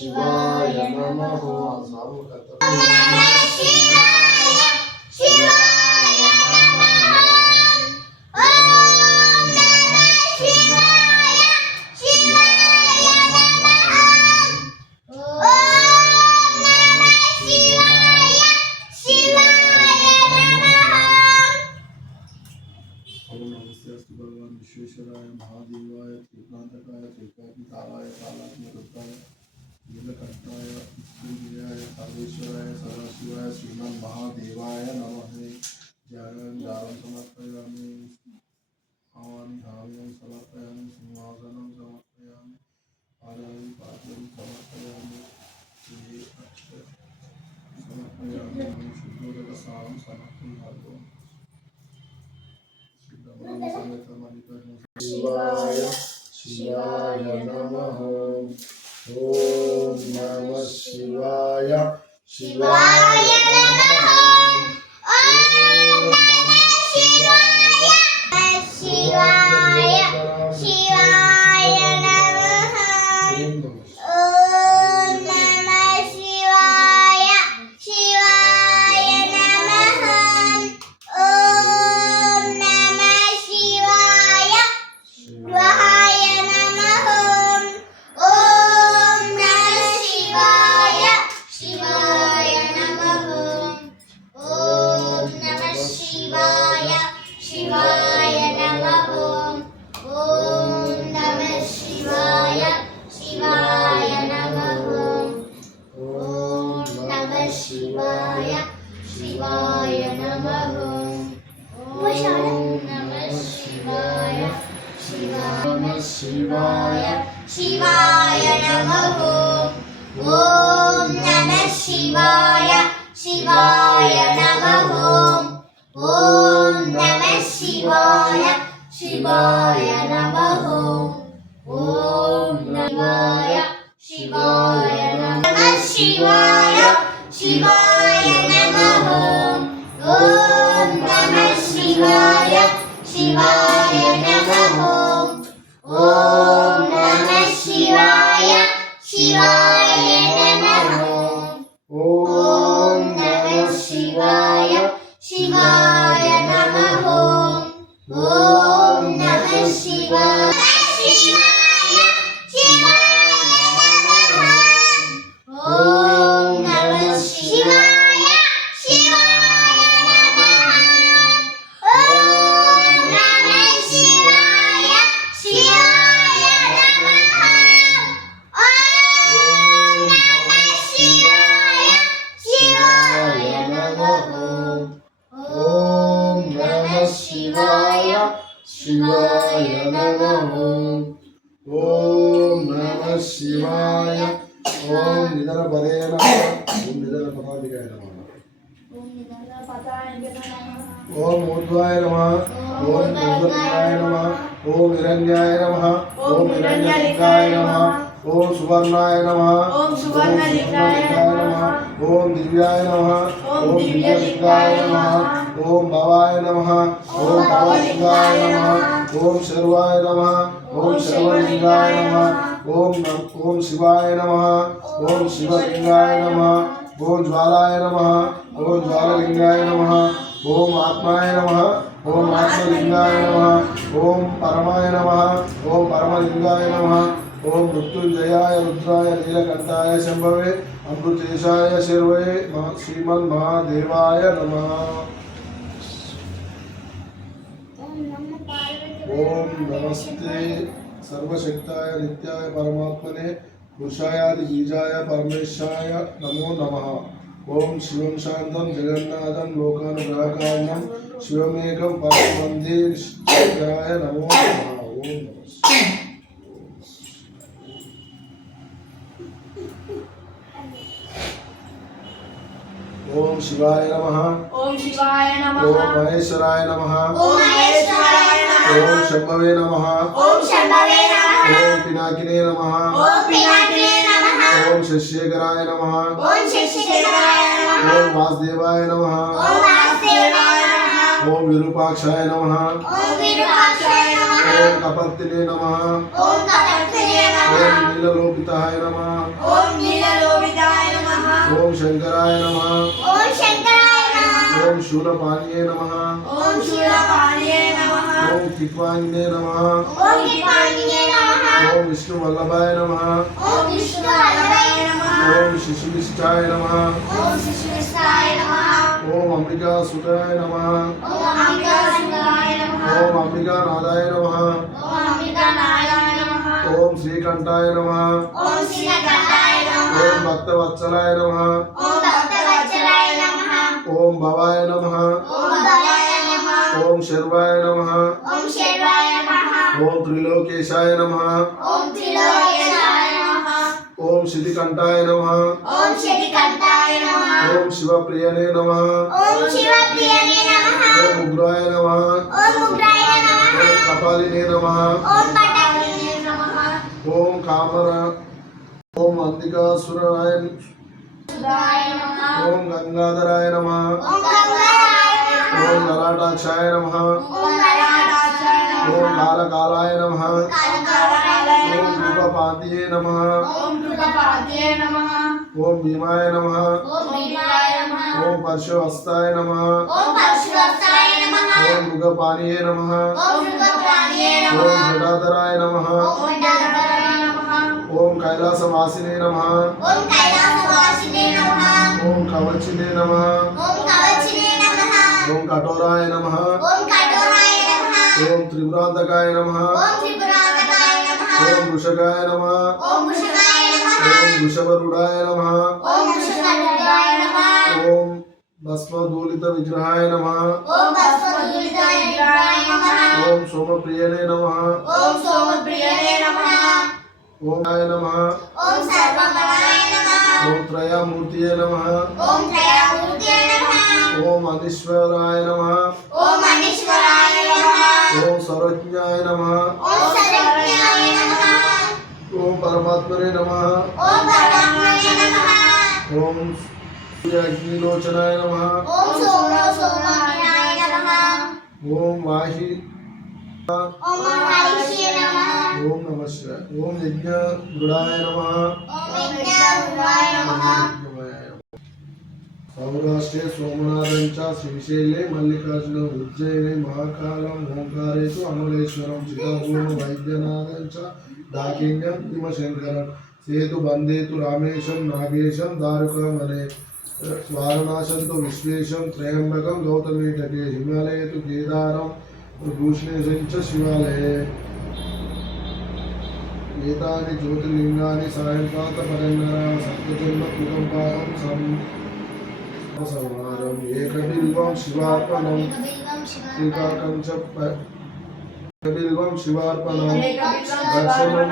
शिवाय नमः। भगवान विश्वेश्वराय महादेवाय त्रिकांतकाय त्रिकांताय कालात्मरुद्राय नीलकंठाय सूर्याय सर्वेश्वराय सदाशिवाय श्रीमन् महादेवाय नमः। ज्ञानं दानं समर्पयामि, आवाहनं धाव्यं समर्पयामि, सिंहासनं समर्पयामि, पादानि पाद्यं समर्पयामि, समर्पयामि, शुद्धोदकसारं समर्पयामि। शिवाय शिवाय नमः। ओम नमः शिवाय शिवाय नमः। ओम नमः शिवाय शिवाय शिवाय नमः। ओम नमः शिवाय शिवाय नमः। ओम नमः शिवाय शिवाय नमः। ओम नमः शिवाय शिवाय नमः। ओम नमः शिवाय शिवाय नमः। ओम नमः शिवाय शिवाय नमः। ओम नमः शिवाय शिवाय नमः। ओम नमः शिवाय शिवाय शिवाय नमः। ओम नमः शिवाय शिवाय नमः। ओम नमः शिवाय शिवाय नमः। ओम नमः शिवाय नमः शिवाय शिवाय नमः। ओम नमः शिवाय शिवाय नमः। ओम नमः शिवाय शिवाय नमः। ओम नमः शिवाय शिवाय नमः। ओम नमः शिवाय शिवाय शिवाय नमः। ओम नमः शिवाय शिवाय नमः। ओम नमः शिवाय शिवाय नमः। ओम नमः शिवाय शिवाय नमः। ओम नमः शिवाय शिवाय नमः। ओम नमः शिवाय। ओम निधनपदे नमः। ओम निधनपदाधिकाय नमः। ओम ऊर्ध्वाय नमः। ओम ऊर्ध्वलिंगाय नमः। ओम हिरण्याय नमः। ओम हिरण्यलिंगाय नमः। ओम सुवर्णाय नमः। ओम सुवर्णलिंगाय नमः। ओम दिव्याय नमः। ओम दिव्यलिंगाय नमः। ओम भवाय नमः। ओम भवलिंगाय नमः। ओम शर्वाय नमः। ओम शर्वलिंगाय नमः। ओम शिवाय नमः। ओम शिवलिंगाय नमः। ओम ज्वालाय नमः। ओम ज्वाललिंगाय नमः। ओम आत्माय नमः। ओम आत्मलिंगाय नमः। ओम परमाय नमः। ओम परमलिंगाय नमः। ओम मृत्युंजयाय रुद्राय नीलकंठाय शंभवे अमृतेशाय शर्वे श्रीमन् महादेवाय नमः। ओम नमस्ते सर्वशक्ताय नित्याय परमात्मने पुरुषायादि बीजाय परमेशाय नमो नमः। ओम शिवं शांतं जगन्नाथं लोकानुग्रहकारणं शिवमेकं परमं वन्दे निश्चयाय नमो नमः। ओम नमः। ओम शिवाय नमः। ओम शिवाय नमः। ओम महेश्वराय नमः। ओम महेश्वराय नमः। ओम शंभवे नमः। ओम शंभवे नमः। ओम पिनाकिने नमः। ओम पिनाकिने नमः। ओम शशिशेखराय नमः। ओम शशिशेखराय नमः। ओम वासुदेवाय नमः। ओम वासुदेवाय नमः। ओम विरूपाक्षाय नमः। ओम विरूपाक्षाय नमः। ओम कपत्तिने नमः। ओम कपत्तिने नमः। ఓం నీలలోపితాయ నమః ఓం నీలలోహితాయ నమః ఓం శంకరాయ నమః ఓం శంకరాయ నమః ఓం శూలపాణియే నమః ఓం శూలపాణియే నమః ఓం కిక్వాణినే నమః ఓం కిపాణియే నమః ఓం విష్ణువల్లభాయ నమః ఓం విష్ణువల్లభాయ నమః ఓం శిశువిష్టాయ నమః ఓం శిశువిష్టాయ నమః ఓం అంబికాసుతాయ నమః ఓం అంబికాసుతాయ నమః ఓం అంబికానాథాయ నమః ఓం అంబికానాథాయ నమః ఓం శ్రీకంఠాయ నమః ఓం శ్రీకంఠాయ నమః ఓం భక్తవత్సలాయ నమః ఓం భక్తవత్సలాయ నమః ఓం భవాయ నమః ఓం భవాయ నమః ఓం శర్వాయ నమః ఓం శర్వాయ నమః ఓం త్రిలోకేశాయ నమః ఓం త్రిలోకేశాయ నమః ఓం శితికంఠాయ నమః ఓం శితికంఠాయ నమః ఓం శివప్రియనే నమః ఓం శివప్రియనే నమః ఓం ఉగ్రాయ నమః ఓం ఉగ్రాయ నమః ఓం కపాలినే నమః ఓం పటాలినే నమః ఓం కామర ఓం అంతికాసురాయ సుధాయ నమః ఓం గంగాధరాయ నమః ఓం గంగాధరాయ నమః ఓం లలాటాక్షాయ నమః ఓం లలాటాక్షాయ నమః ఓం కాలకాలాయ నమః కాలకాలాయ ఓం నమః రూపపాంతియే నమః ఓం కృపపాద్యే నమః ఓం భీమాయ నమః ఓం భీమాయ నమః ఓం పరశుహస్తాయ నమః ఓం పరశువత్సలాయ నమః ఓం మృగపానీయే నమః ఓం మృగప్రాణియే ఓం నమః జటాధరాయ నమః ఓం జటాధరాయ నమః ఓం కైలాసవాసినే నమః ఓం కైలాసవాసినే నమః ఓం కవచినే నమః ఓం కవచినే నమః ఓం కఠోరాయ నమః ఓం కఠోరాయ నమః ఓం త్రిపురాంతకాయ నమః ఓం త్రిపురాంతకాయ నమః ఓం వృషకాయ నమః ఓం వృషకాయ నమః ఓం వృషభరుడాయ నమః ఓం వృషభరుడాయ నమః ఓం భస్మధూలిత విగ్రహాయ నమః ఓం భస్మధూలితాయ విగ్రహాయ నమః ఓం సోమప్రియనే నమః ఓం సోమప్రియనే నమః ఓం ఆయ నమః ఓం సర్వబలాయ నమః ఓం త్రయామూర్తియే నమః ఓం త్రయామూర్తయే నమః ఓం అనీశ్వరాయ నమః ఓం అనీశ్వరాయ నమః ఓం సర్వజ్ఞాయ నమః ఓం సర్వజ్ఞాయ నమః ఓం పరమాత్మనే నమః ఓం పరమాత్మనే నమః ఓం సూర్యాగ్నిలోచనాయ నమః ఓం సోమనాయ నమః ఓం వాహి ఓం మహర్షియే నమః ఓం నమః శివాయ ఓం యజ్ఞగృడాయ నమః ఓం విజ్ఞానాయ నమః సౌరాష్ట్రే సోమనాథం చ శ్రీశైలే మల్లికార్జునం ఉజ్జయిని మహాకాలం ఓంకారే తు అమలేశ్వరం చిత్తభూమ వైద్యనాథం చ దాకిన్యం హిమశంకరం సేతు బందేతు రామేశం నాగేశం దారుకమనే వారణాశం తు విశ్వేశం త్రయంబకం గౌతమీటకే హిమాలయ తు కేదారం భూషణేశం చ శివాలయే ఏతాని జ్యోతిర్లింగాని సాయంకాత పరంగర సప్తజన్మ కుటుంబారం సంహారం ఏకబిల్వం శివార్పణం శ్రీకాకం చ ఏకబిల్వం శివార్పణం దర్శనం